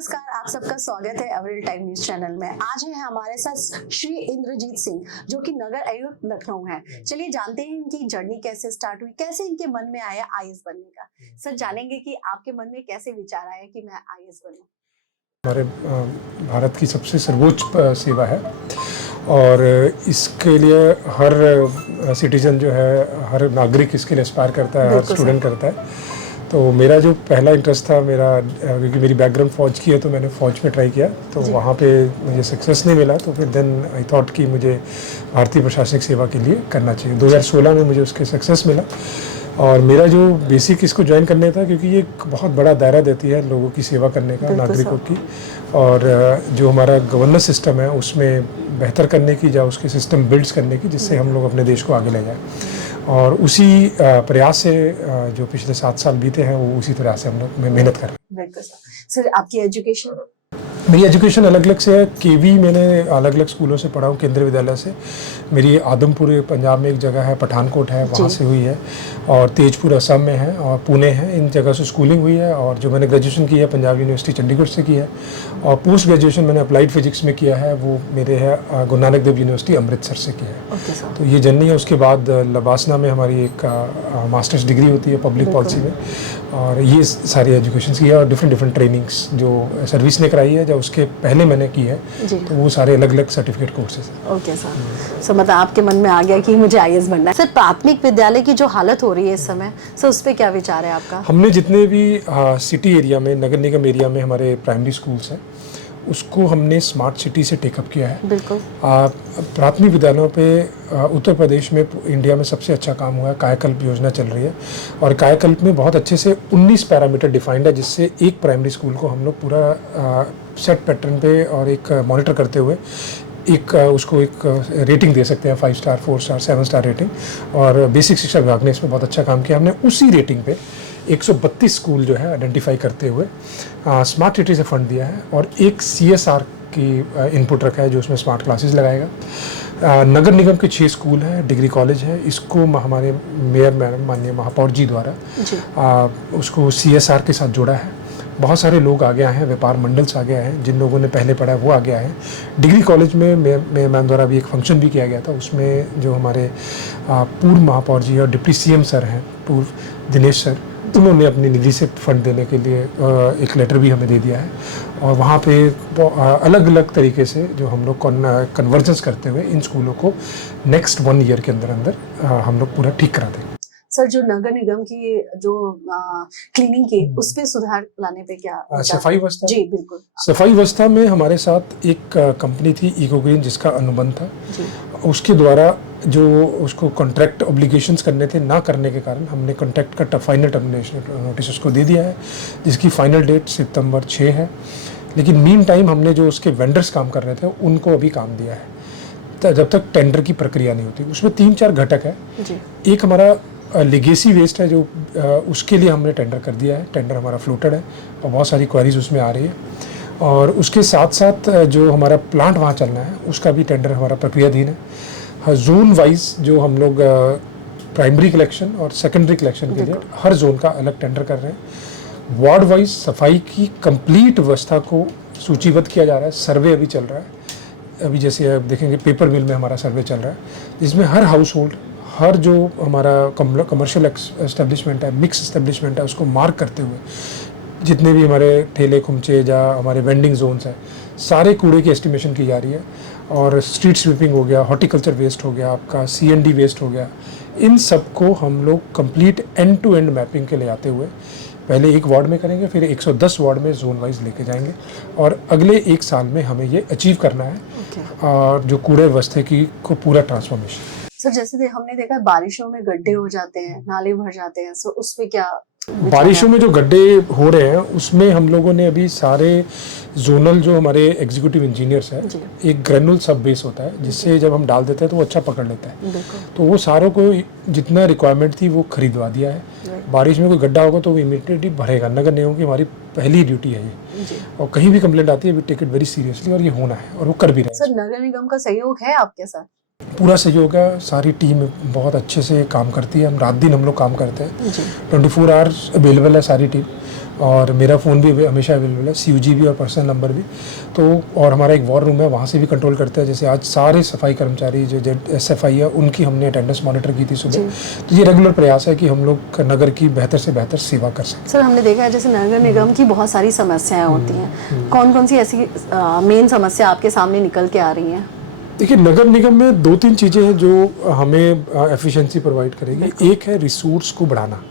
नमस्कार, आप सबका स्वागत है एवरी टाइम न्यूज चैनल में। आज है हमारे साथ श्री इंद्रजीत सिंह जो कि नगर आयुक्त लखनऊ है। चलिए जानते हैं इनकी जर्नी कैसे स्टार्ट हुई, कैसे इनके मन में आया आईएएस बनने का। सर जानेंगे कि आपके मन में कैसे विचार आया कि मैं आईएएस बनूं। हमारे भारत की सबसे सर्वोच्च सेवा है और इसके लिए हर सिटीजन जो है, हर नागरिक इसके लिए एस्पायर करता है, हर स्टूडेंट करता है। तो मेरा जो पहला इंटरेस्ट था क्योंकि मेरी बैकग्राउंड फ़ौज की है, तो मैंने फ़ौज में ट्राई किया, तो वहाँ पे मुझे सक्सेस नहीं मिला। तो फिर देन आई थॉट कि मुझे भारतीय प्रशासनिक सेवा के लिए करना चाहिए। 2016 में मुझे उसके सक्सेस मिला और मेरा जो बेसिक इसको ज्वाइन करने था, क्योंकि ये एक बहुत बड़ा दायरा देती है लोगों की सेवा करने का, नागरिकों की, और जो हमारा गवर्नेंस सिस्टम है उसमें बेहतर करने की, या उसके सिस्टम बिल्ड्स करने की, जिससे हम लोग अपने देश को आगे ले जाएं। और उसी प्रयास से जो पिछले 7 साल बीते हैं, वो उसी प्रयास से हम लोग मेहनत कर रहे हैं। सर आपकी एजुकेशन? मेरी एजुकेशन अलग अलग से है। केवी मैंने अलग अलग स्कूलों से पढ़ा हूँ, केंद्रीय विद्यालय से। मेरी आदमपुर पंजाब में एक जगह है, पठानकोट है, वहाँ से हुई है, और तेजपुर असम में है, और पुणे है, इन जगह से स्कूलिंग हुई है। और जो मैंने ग्रेजुएशन की है पंजाब यूनिवर्सिटी चंडीगढ़ से की है, और पोस्ट ग्रेजुएशन मैंने अप्लाइड फिजिक्स में किया है, वो मेरे है गुरु नानक देव यूनिवर्सिटी अमृतसर से की है। तो ये जर्नी है। उसके बाद लबासना में हमारी एक मास्टर्स डिग्री होती है पब्लिक पॉलिसी में, और ये सारी एजुकेशन की है, और डिफरेंट ट्रेनिंग्स जो सर्विस ने कराई है, जब उसके पहले मैंने की है, तो वो सारे अलग अलग सर्टिफिकेट कोर्सेज हैं। Okay sir. सो मतलब आपके मन में आ गया कि मुझे आईएएस बनना है। सर प्राथमिक विद्यालय की जो हालत हो रही है इस समय, सर उस पर क्या विचार है आपका? हमने जितने भी सिटी एरिया में, नगर निगम एरिया में हमारे प्राइमरी स्कूल्स हैं, उसको हमने स्मार्ट सिटी से टेकअप किया है। बिल्कुल। प्राथमिक विद्यालयों पे उत्तर प्रदेश में, इंडिया में सबसे अच्छा काम हुआ है। कायाकल्प योजना चल रही है, और कायाकल्प में बहुत अच्छे से 19 पैरामीटर डिफाइंड है, जिससे एक प्राइमरी स्कूल को हम लोग पूरा सेट पैटर्न पे और एक मॉनिटर करते हुए उसको एक रेटिंग दे सकते हैं, 5 स्टार, 4 स्टार, 7 स्टार रेटिंग। और बेसिक शिक्षा विभाग ने इसमें बहुत अच्छा काम किया। हमने उसी रेटिंग पे 132 स्कूल जो है आइडेंटिफाई करते हुए स्मार्ट सिटी से फंड दिया है, और एक CSR की इनपुट रखा है, जो उसमें स्मार्ट क्लासेस लगाएगा। नगर निगम के 6 स्कूल हैं, डिग्री कॉलेज है, इसको हमारे मेयर मैडम माननीय महापौर जी द्वारा उसको CSR के साथ जोड़ा है। बहुत सारे लोग आगे आए हैं, व्यापार मंडल्स आगे आए हैं, जिन लोगों ने पहले पढ़ा है वो आगे आए हैं। डिग्री कॉलेज में मेयर मैम द्वारा भी एक फंक्शन भी किया गया था, उसमें जो हमारे पूर्व महापौर जी और डिप्टी CM सर हैं, पूर्व दिनेश सर, उन्होंने अपनी निधि से फंड देने के लिए एक लेटर भी हमें दे दिया है। और वहाँ पे अलग अलग तरीके से जो हम लोग कन्वर्जेंस करते हुए इन स्कूलों को नेक्स्ट 1 ईयर के अंदर अंदर हम लोग पूरा ठीक करा देंगे। सर जो नगर निगम की जो क्लीनिंग की, उस पे सुधार लाने पे क्या? सफाई व्यवस्था? जी बिल्कुल। सफाई व्यवस्था में हमारे साथ एक कंपनी थी इको ग्रीन, जिसका अनुबंध था। उसके द्वारा जो उसको कॉन्ट्रैक्ट ऑब्लिगेशंस करने थे, ना करने के कारण हमने कॉन्ट्रैक्ट का फाइनल टर्मिनेशन नोटिस उसको दे दिया है, जिसकी फाइनल डेट सितंबर 6 है। लेकिन मीन टाइम हमने जो उसके वेंडर्स काम कर रहे थे, उनको अभी काम दिया है, जब तक टेंडर की प्रक्रिया नहीं होती। उसमें 3-4 घटक है। एक हमारा लेगेसी वेस्ट है, जो उसके लिए हमने टेंडर कर दिया है। टेंडर हमारा फ्लोटेड है, और बहुत सारी क्वेरीज उसमें आ रही है। और उसके साथ साथ जो हमारा प्लांट वहाँ चलना है, उसका भी टेंडर हमारा प्रक्रियाधीन है। जोन वाइज जो हम लोग प्राइमरी कलेक्शन और सेकेंडरी कलेक्शन के लिए हर जोन का अलग टेंडर कर रहे हैं। वार्ड वाइज सफाई की कंप्लीट व्यवस्था को सूचीबद्ध किया जा रहा है। सर्वे अभी चल रहा है। अभी जैसे आप देखेंगे पेपर मिल में हमारा सर्वे चल रहा है, जिसमें हर हाउस होल्ड, हर जो हमारा कमर्शियल एस्टेब्लिशमेंट है, मिक्स एस्टेब्लिशमेंट है, उसको मार्क करते हुए जितने भी हमारे ठेले खुमचे या हमारे वेंडिंग जोन्स हैं, सारे कूड़े की एस्टिमेशन की जा रही है। और स्ट्रीट स्वीपिंग हो गया, हॉर्टिकल्चर वेस्ट हो गया, आपका CND वेस्ट हो गया, इन सब को हम लोग complete end to end mapping के ले आते हुए पहले एक वार्ड में करेंगे, फिर 110 वार्ड में जोन वाइज लेके जाएंगे, और अगले 1 साल में हमें ये अचीव करना है। और जो कूड़े व्यवस्था की को पूरा ट्रांसफॉर्मेशन। सर जैसे हमने देखा बारिशों में गड्ढे हो जाते हैं, नाले भर जाते हैं, सो उस पे क्या? बारिशों में जो गड्ढे हो रहे हैं, उसमें हम लोगों ने अभी सारे जोनल जो हमारे एग्जीक्यूटिव इंजीनियर्स हैं, एक ग्रेनुल सब बेस होता है, जिससे जब हम डाल देते हैं तो वो अच्छा पकड़ लेता है। तो वो सारों को जितना रिक्वायरमेंट थी वो खरीदवा दिया है। बारिश में कोई गड्ढा होगा तो वो इमीडिएटली भरेगा। नगर निगम की हमारी पहली ड्यूटी है ये, और कहीं भी कंप्लेंट आती है we take it very seriously, और ये होना है, और वो कर भी रहे हैं। सर नगर निगम का सहयोग है आपके साथ? पूरा सहयोग है। सारी टीम बहुत अच्छे से काम करती है। हम रात दिन हम लोग काम करते हैं, 24 आवर्स अवेलेबल है सारी टीम। और मेरा फ़ोन भी हमेशा अवेलेबल है, CUG भी और पर्सनल नंबर भी। तो और हमारा एक वॉर रूम है, वहाँ से भी कंट्रोल करते हैं। जैसे आज सारे सफाई कर्मचारी जो SFI है उनकी हमने अटेंडेंस मॉनिटर की थी सुबह। तो ये रेगुलर प्रयास है कि हम लोग नगर की बेहतर से बेहतर सेवा कर सकें। सर, हमने देखा है जैसे नगर निगम की बहुत सारी समस्याएं होती हैं, कौन कौन सी ऐसी मेन समस्या आपके सामने निकल के आ रही हैं? देखिए, नगर निगम में 2-3 चीज़ें हैं जो हमें एफिशिएंसी प्रोवाइड करेगी। एक है रिसोर्स को बढ़ाना।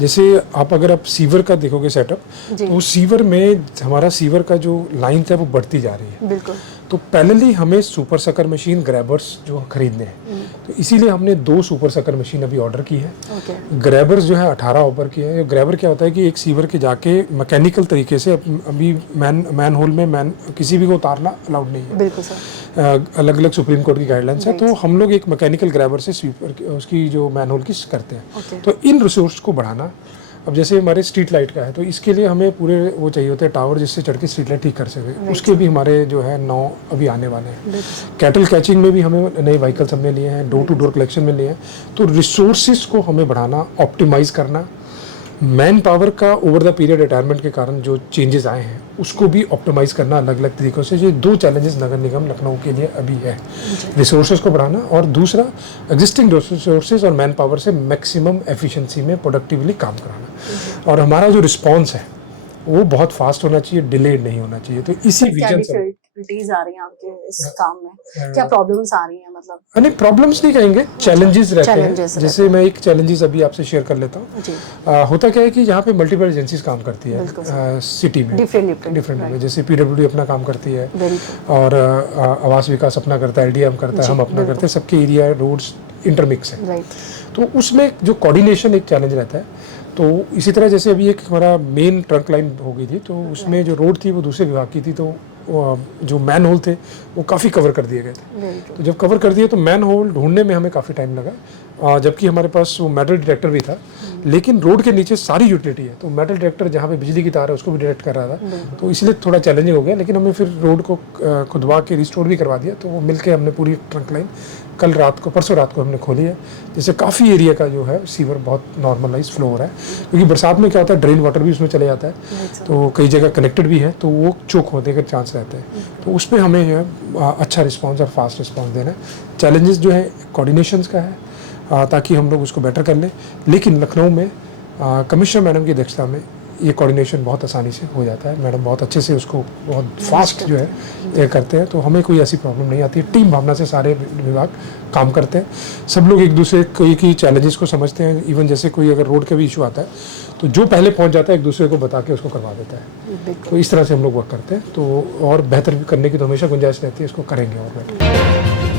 जैसे अगर आप सीवर का देखोगे सेटअप, तो सीवर में हमारा सीवर का जो लाइन है वो बढ़ती जा रही है। बिल्कुल। तो पहले हमें सुपर सकर मशीन ग्रैबर्स जो खरीदने हैं, तो इसीलिए हमने 2 सुपर सकर मशीन अभी ऑर्डर की है। ग्रैबर्स जो है 18 ऑर्डर किए हैं। ग्रैबर क्या होता है कि एक सीवर के जाके मैकेनिकल तरीके से, अभी मैन होल में किसी भी को उतारना अलाउड नहीं है। बिल्कुल सर। अलग अलग सुप्रीम कोर्ट की गाइडलाइंस है। तो हम लोग एक मैकेनिकल ग्रैबर से स्वीपर उसकी जो मैन होल की करते हैं। तो इन रिसोर्स को बढ़ाना। अब जैसे हमारे स्ट्रीट लाइट का है, तो इसके लिए हमें पूरे वो चाहिए होते हैं टावर जिससे चढ़ के स्ट्रीट लाइट ठीक कर सके। उसके भी हमारे जो है 9 अभी आने वाले हैं। कैटल कैचिंग में भी हमें नए व्हीकल्स हमने लिए हैं, डोर टू डोर कलेक्शन में लिए हैं। तो रिसोर्सेज को हमें बढ़ाना, ऑप्टिमाइज करना, मैन पावर का ओवर द पीरियड रिटायरमेंट के कारण जो चेंजेस आए हैं उसको भी ऑप्टिमाइज करना अलग अलग तरीक़ों से। ये 2 चैलेंजेस नगर निगम लखनऊ के लिए अभी है, रिसोर्सेज को बढ़ाना और दूसरा एग्जिस्टिंग रिसोर्सेज और मैन पावर से मैक्सिमम एफिशिएंसी में प्रोडक्टिवली काम कराना। और हमारा जो रिस्पॉन्स है वो बहुत फास्ट होना चाहिए, डिलेड नहीं होना चाहिए। तो इसी विजन से डिफिकल्टीज आ रही हैं आपके इस काम में, क्या प्रॉब्लम्स आ रही हैं? मतलब नहीं, प्रॉब्लम्स नहीं कहेंगे, चैलेंजेस रहते हैं। जैसे मैं एक चैलेंजेस अभी आपसे शेयर कर लेता हूँ। होता क्या है कि यहाँ पे मल्टीपल एजेंसीज काम करती है सिटी में, डिफरेंट जैसे PWD अपना काम करती है और आवास विकास अपना करता है, LDM करता है, हम अपना करते हैं, सबके एरिया रोड्स इंटरमिक्स है। तो उसमें जो कोऑर्डिनेशन एक चैलेंज रहता है। तो इसी तरह जैसे अभी एक हमारा मेन ट्रंक लाइन हो गई थी, तो उसमें जो रोड थी वो दूसरे विभाग की थी, तो जो मैन होल थे वो काफ़ी कवर कर दिए गए थे। तो जब कवर कर दिए तो मैन होल ढूंढने में हमें काफ़ी टाइम लगा, जबकि हमारे पास वो मेटल डिटेक्टर भी था, लेकिन रोड के नीचे सारी यूटिलिटी है, तो मेटल डिटेक्टर जहाँ पे बिजली की तार है उसको भी डिटेक्ट कर रहा था। तो इसलिए थोड़ा चैलेंजिंग हो गया, लेकिन हमने फिर रोड को खुदवा के रिस्टोर भी करवा दिया। तो वो मिलके हमने पूरी ट्रंक लाइन परसों रात को हमने खोली है, जिससे काफ़ी एरिया का जो है सीवर बहुत नॉर्मलाइज फ्लो हो रहा है। क्योंकि बरसात में क्या होता है, ड्रेन वाटर भी उसमें चले जाता है, तो कई जगह कनेक्टेड भी है, तो वो चोक होने के चांस रहते हैं। तो उस पर हमें जो है अच्छा रिस्पॉन्स और फास्ट रिस्पॉन्स देना है। चैलेंजेस जो है कोऑर्डिनेशंस का है, ताकि हम लोग उसको बेटर कर लें। लेकिन लखनऊ में कमिश्नर मैडम की अध्यक्षता में ये कोऑर्डिनेशन बहुत आसानी से हो जाता है। मैडम बहुत अच्छे से उसको बहुत फास्ट जो है ये करते हैं, तो हमें कोई ऐसी प्रॉब्लम नहीं आती है। टीम भावना से सारे विभाग काम करते हैं, सब लोग एक दूसरे की चैलेंजेस को समझते हैं। इवन जैसे कोई अगर रोड का भी इशू आता है तो जो पहले पहुंच जाता है एक दूसरे को बता के उसको करवा देता है। तो इस तरह से हम लोग वर्क करते हैं। तो और बेहतर करने की तो हमेशा गुंजाइश रहती है, इसको करेंगे और बेहतर।